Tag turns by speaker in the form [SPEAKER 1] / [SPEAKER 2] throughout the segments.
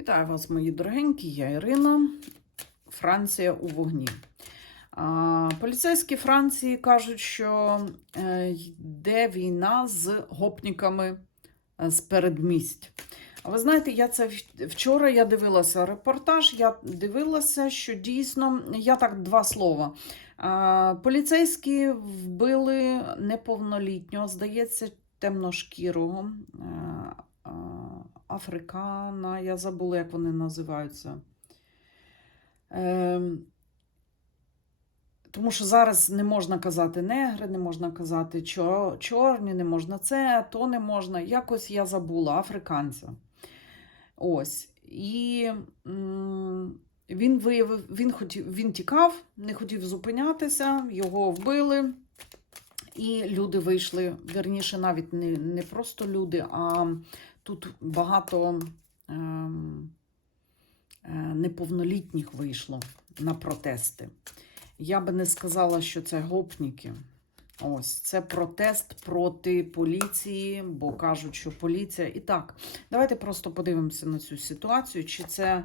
[SPEAKER 1] Вітаю вас, мої дорогенькі, я Ірина. Франція у вогні. Поліцейські Франції кажуть, що е, йде війна з гопниками е, з передмість. А ви знаєте, я це вчора я дивилася репортаж, я дивилася, що дійсно, я так два слова. Поліцейські вбили неповнолітнього, здається, темношкірого. Е, Африкана, я забула, як вони називаються. Ем, тому що зараз не можна казати негри, не можна казати чорні, не можна це, то не можна. Якось я забула африканця. Ось. І м, він виявив, він хотів, він тікав, не хотів зупинятися, його вбили. І люди вийшли, верніше, навіть не, не просто люди, а тут багато ем, е, неповнолітніх вийшло на протести. Я би не сказала, що це гопніки. Ось це протест проти поліції, бо кажуть, що поліція. І так, давайте просто подивимося на цю ситуацію. Чи це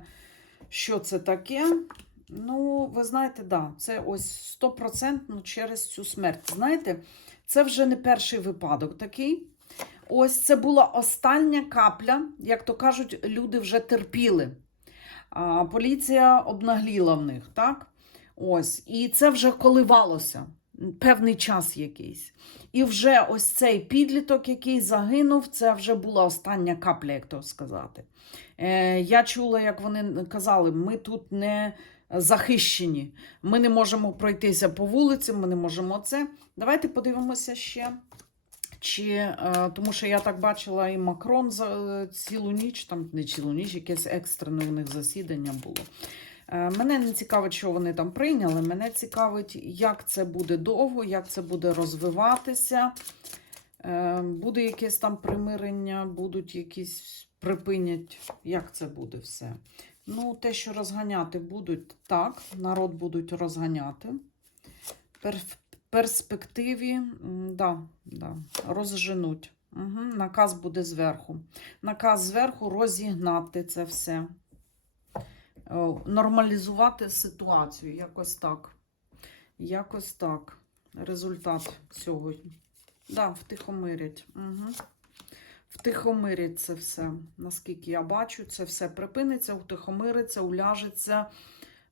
[SPEAKER 1] що це таке? Ну, ви знаєте, да, це ось стопроцентно через цю смерть. Знаєте, це вже не перший випадок такий. Ось це була остання капля, як то кажуть, люди вже терпіли. А, поліція обнагліла в них, так? Ось, і це вже коливалося певний час якийсь. І вже ось цей підліток, який загинув, це вже була остання капля, як то сказати. Е, я чула, як вони казали, ми тут не захищені, ми не можемо пройтися по вулиці, ми не можемо це. Давайте подивимося ще. Чи, е, тому що я так бачила, і Макрон за е, цілу ніч, там не цілу ніч, якесь екстрене у них засідання було. Е, Мене не цікавить, що вони там прийняли. Мене цікавить, як це буде довго, як це буде розвиватися. Буде якесь там примирення, будуть якісь припинять. Як це буде все? Ну, те, що розганяти будуть, так, народ будуть розганяти. Перспективі, да, да, розженуть. Угу, наказ буде зверху. Наказ зверху розігнати це все. Нормалізувати ситуацію. Якось так. Якось так. Результат цього. Да, втихомирять. Угу. Втихомирять це все. Наскільки я бачу, це все припиниться, втихомириться, уляжеться,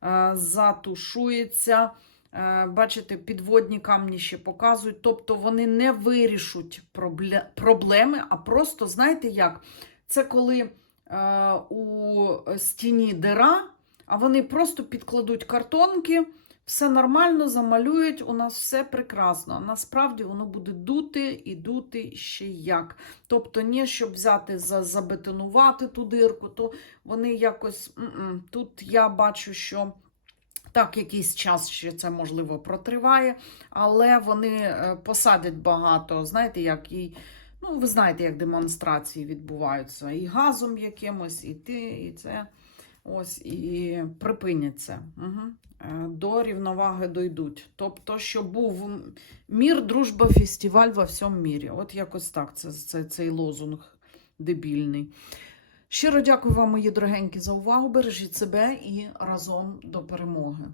[SPEAKER 1] е, затушується. Е, Бачите, підводні камні ще показують. Тобто вони не вирішуть проблеми, а просто, знаєте як? Це коли е, у стіні дира, а вони просто підкладуть картонки, все нормально, замалюють, у нас все прекрасно. Насправді воно буде дути і дути ще як. Тобто, не щоб взяти за забетонувати ту дирку, то вони якось тут я бачу, що. Так, якийсь час ще це можливо протриває, але вони е, посадять багато, знаєте, як і, ну, ви знаєте, як демонстрації відбуваються, і газом якимось, і ти, і це. Ось, і припинять це. Угу. До рівноваги дойдуть. Тобто, щоб був мір, дружба, фестиваль во всьому мірі. От якось так, це, це цей лозунг дебільний. Щиро дякую вам, мої дорогенькі, за увагу. Бережіть себе і разом до перемоги.